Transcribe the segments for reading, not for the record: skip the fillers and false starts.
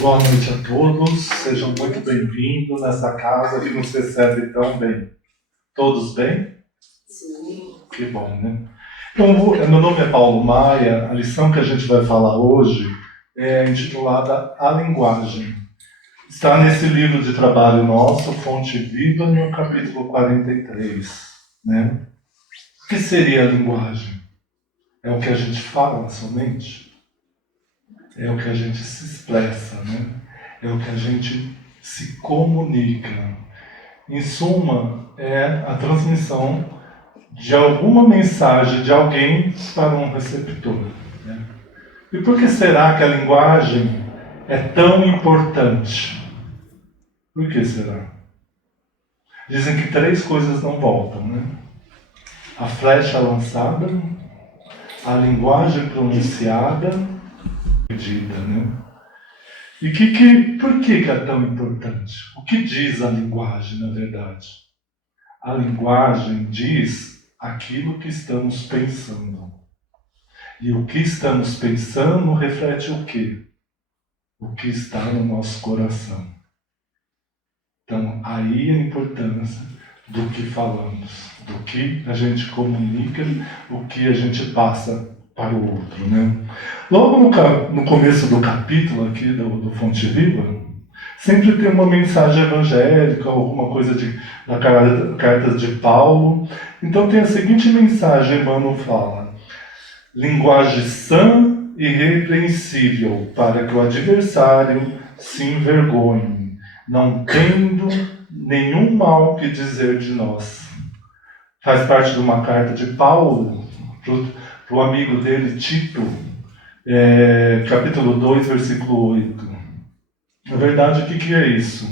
Boa noite a todos, sejam muito bem-vindos nessa casa que nos recebe tão bem. Todos bem? Sim. Que bom, né? Então, meu nome é Paulo Maia, a lição que a gente vai falar hoje é intitulada A Linguagem. Está nesse livro de trabalho nosso, Fonte Viva, no capítulo 43. Né? O que seria a linguagem? É o que a gente fala somente? É o que a gente se expressa, né? É o que a gente se comunica. Em suma, é a transmissão de alguma mensagem de alguém para um receptor. Né? E por que será que a linguagem é tão importante? Por que será? Dizem que 3 coisas não voltam, né? A flecha lançada, a linguagem pronunciada, perdida, né? E por que é tão importante? O que diz a linguagem, na verdade? A linguagem diz aquilo que estamos pensando. E o que estamos pensando reflete o quê? O que está no nosso coração. Então, aí a importância do que falamos, do que a gente comunica, o que a gente passa para o outro, né? Logo no começo do capítulo aqui do Fonte Viva, sempre tem uma mensagem evangélica, alguma coisa da carta de Paulo. Então tem a seguinte mensagem, Emmanuel fala: linguagem sã e repreensível, para que o adversário se envergonhe, não tendo nenhum mal que dizer de nós. Faz parte de uma carta de Paulo para o amigo dele, Tito, capítulo 2, versículo 8. Na verdade, o que é isso?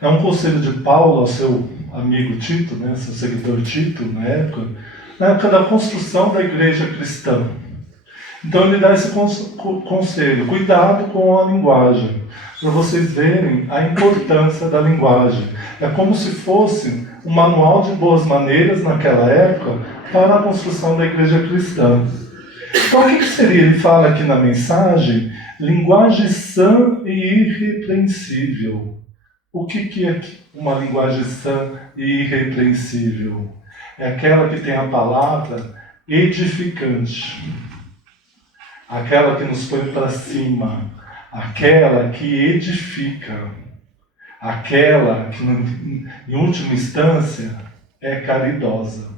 É um conselho de Paulo ao seu amigo Tito, né, seu seguidor Tito, na época da construção da igreja cristã. Então ele dá esse conselho: cuidado com a linguagem, para vocês verem a importância da linguagem. É como se fosse um manual de boas maneiras naquela época para a construção da igreja cristã. Então o que seria? Ele fala aqui na mensagem: linguagem sã e irrepreensível. O que é uma linguagem sã e irrepreensível? É aquela que tem a palavra edificante, aquela que nos põe para cima, aquela que edifica, aquela que, em última instância, é caridosa.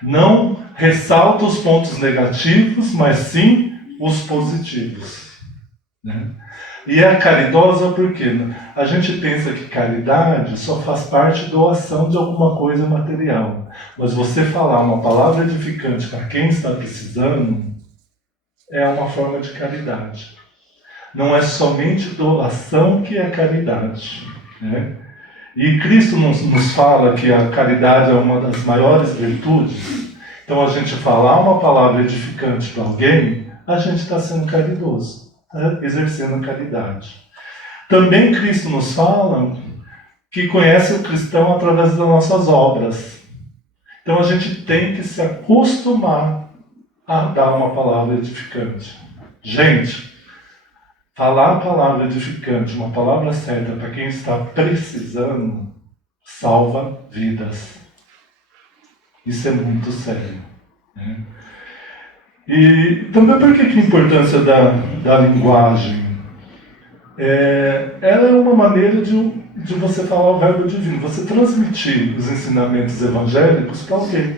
Não ressalta os pontos negativos, mas sim os positivos. Né? E é caridosa porque a gente pensa que caridade só faz parte da doação de alguma coisa material. Mas você falar uma palavra edificante para quem está precisando é uma forma de caridade. Não é somente doação que é caridade. Né? E Cristo nos fala que a caridade é uma das maiores virtudes. Então a gente falar uma palavra edificante para alguém, a gente está sendo caridoso, tá? Exercendo a caridade. Também Cristo nos fala que conhece o cristão através das nossas obras. Então a gente tem que se acostumar a dar uma palavra edificante. Gente, falar a palavra edificante, uma palavra certa para quem está precisando, salva vidas. Isso é muito sério. Né? E também por que a importância da linguagem? Ela é uma maneira de você falar o verbo divino, você transmitir os ensinamentos evangélicos para alguém.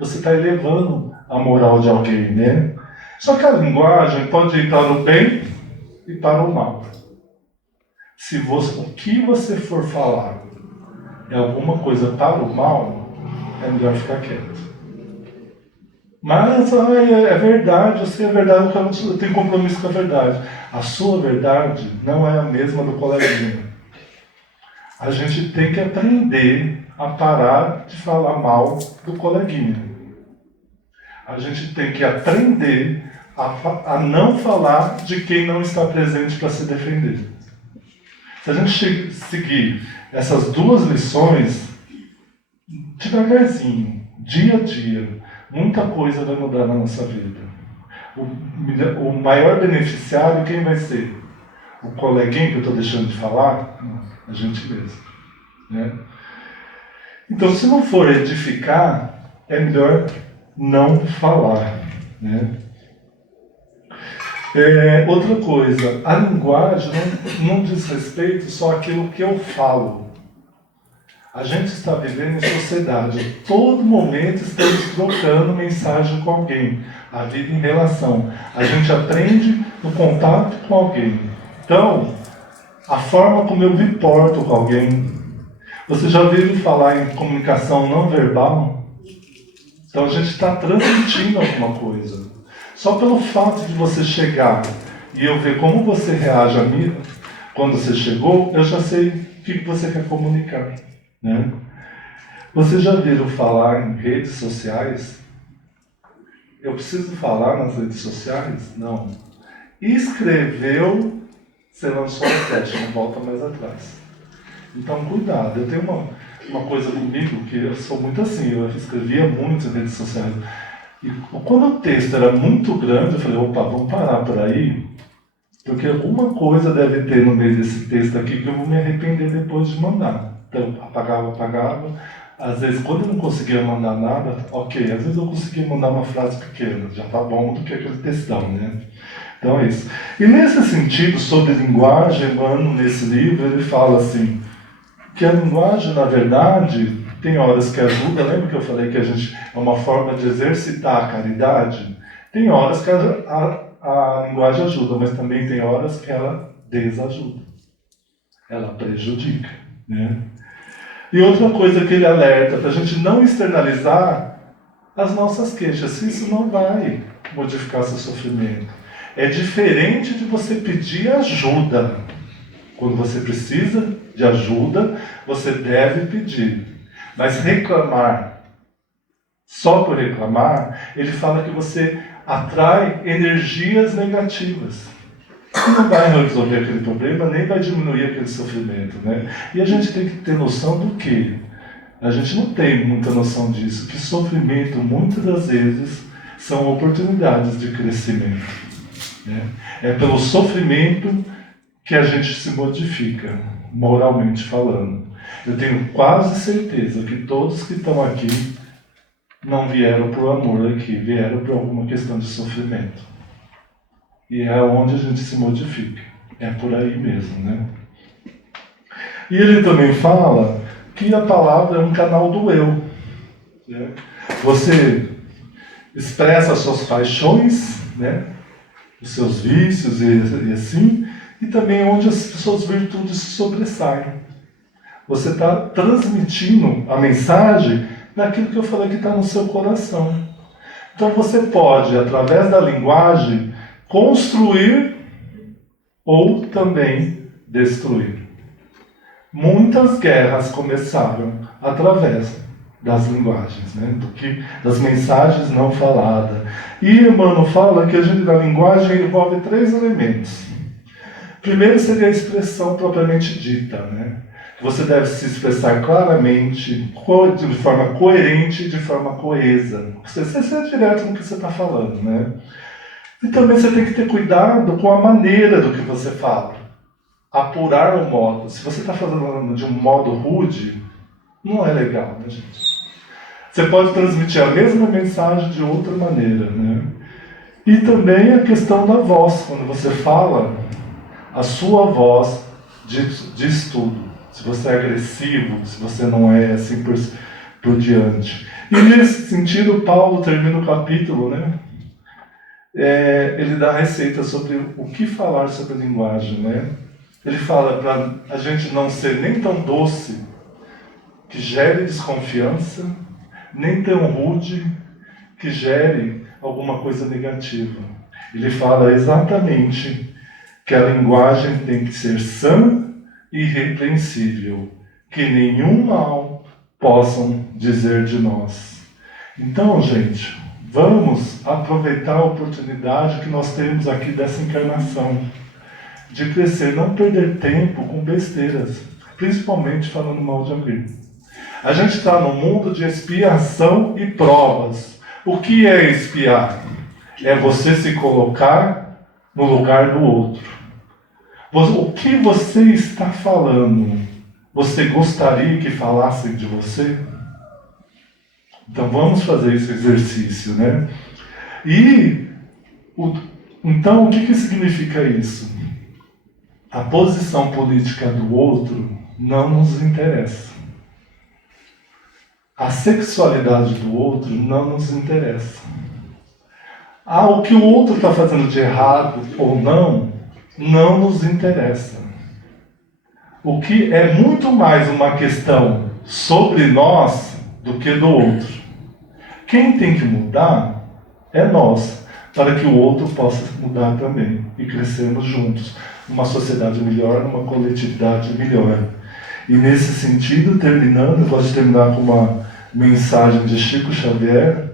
Você está elevando a moral de alguém, né? Só que a linguagem pode ir para o bem e para o mal. O que você for falar é alguma coisa para o mal, é melhor ficar quieto. Mas é verdade, eu sei a verdade, eu tenho compromisso com a verdade. A sua verdade não é a mesma do coleguinha. A gente tem que aprender a parar de falar mal do coleguinha. A gente tem que aprender a não falar de quem não está presente para se defender. Se a gente seguir essas 2 lições, devagarzinho, dia a dia, muita coisa vai mudar na nossa vida. O maior beneficiário, quem vai ser? o coleguinha que eu estou deixando de falar? Não, a gente mesmo. Né? Então, se não for edificar, é melhor não falar. Né? Outra coisa, a linguagem não diz respeito só àquilo que eu falo. A gente está vivendo em sociedade. Todo momento estamos trocando mensagem com alguém. A vida em relação. A gente aprende no contato com alguém. Então, a forma como eu me porto com alguém. Você já ouviu falar em comunicação não verbal? Então a gente está transmitindo alguma coisa. Só pelo fato de você chegar e eu ver como você reage a mim quando você chegou, eu já sei o que você quer comunicar. Né? Vocês já viram falar em redes sociais? Eu preciso falar nas redes sociais? Não. Escreveu, você lançou a teste, não volta mais atrás. Então, cuidado. Eu tenho uma coisa comigo que eu sou muito assim, eu escrevia muito em redes sociais. E quando o texto era muito grande, eu falei, opa, vamos parar por aí, porque alguma coisa deve ter no meio desse texto aqui que eu vou me arrepender depois de mandar. Então, apagava. Às vezes, quando eu não conseguia mandar nada, ok, às vezes eu conseguia mandar uma frase pequena, já tá bom do que aquele textão, né? Então é isso. E nesse sentido, sobre linguagem, Emmanuel, nesse livro, ele fala assim, que a linguagem, na verdade, tem horas que ajuda. Lembra que eu falei que a gente é uma forma de exercitar a caridade? Tem horas que a linguagem ajuda, mas também tem horas que ela desajuda. Ela prejudica. Né? E outra coisa que ele alerta, para a gente não externalizar as nossas queixas. Isso não vai modificar seu sofrimento. É diferente de você pedir ajuda. Quando você precisa de ajuda, você deve pedir. Mas reclamar, só por reclamar, ele fala que você atrai energias negativas. E não vai resolver aquele problema, nem vai diminuir aquele sofrimento. Né? E a gente tem que ter noção do quê? A gente não tem muita noção disso, que sofrimento, muitas das vezes, são oportunidades de crescimento. Né? É pelo sofrimento que a gente se modifica, moralmente falando. Eu tenho quase certeza que todos que estão aqui não vieram por amor aqui, vieram por alguma questão de sofrimento. E é onde a gente se modifica. É por aí mesmo, né? E ele também fala que a palavra é um canal do eu. Né? Você expressa as suas paixões, né? Os seus vícios e assim, e também onde as suas virtudes se sobressaem. Você está transmitindo a mensagem naquilo que eu falei que está no seu coração. Então você pode, através da linguagem, construir ou também destruir. Muitas guerras começaram através das linguagens, né? Das mensagens não faladas. E Emmanuel fala que a linguagem envolve 3 elementos. Primeiro seria a expressão propriamente dita, né? Você deve se expressar claramente, de forma coerente e de forma coesa. Você ser direto no que você está falando, né? E também você tem que ter cuidado com a maneira do que você fala. Apurar o modo. Se você está falando de um modo rude, não é legal, né, gente? Você pode transmitir a mesma mensagem de outra maneira, né? E também a questão da voz. Quando você fala, a sua voz diz tudo. Se você é agressivo, se você não é, assim por diante. E nesse sentido, Paulo termina o capítulo, né? Ele dá receita sobre o que falar sobre a linguagem, né? Ele fala para a gente não ser nem tão doce, que gere desconfiança, nem tão rude, que gere alguma coisa negativa. Ele fala exatamente que a linguagem tem que ser sã e irrepreensível, que nenhum mal possam dizer de nós. Então, gente, vamos aproveitar a oportunidade que nós temos aqui dessa encarnação, de crescer, não perder tempo com besteiras, principalmente falando mal de alguém. A gente está num mundo de expiação e provas. O que é expiar? É você se colocar no lugar do outro. O que você está falando, você gostaria que falassem de você? Então vamos fazer esse exercício, né? Então o que significa isso? A posição política do outro não nos interessa. A sexualidade do outro não nos interessa. O que o outro está fazendo de errado ou não nos interessa. O que é muito mais uma questão sobre nós do que do outro. Quem tem que mudar é nós, para que o outro possa mudar também e crescermos juntos, numa sociedade melhor, numa coletividade melhor. E nesse sentido, terminando, eu gosto de terminar com uma mensagem de Chico Xavier,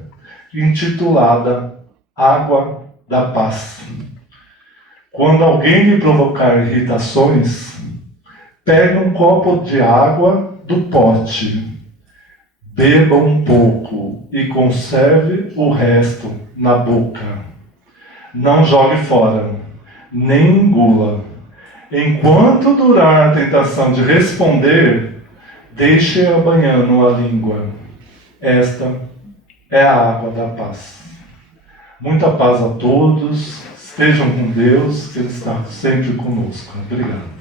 intitulada Água da Paz. Quando alguém lhe provocar irritações, pegue um copo de água do pote, beba um pouco e conserve o resto na boca. Não jogue fora, nem engula. Enquanto durar a tentação de responder, deixe-a banhando a língua. Esta é a água da paz. Muita paz a todos, estejam com Deus, que Ele está sempre conosco. Obrigado.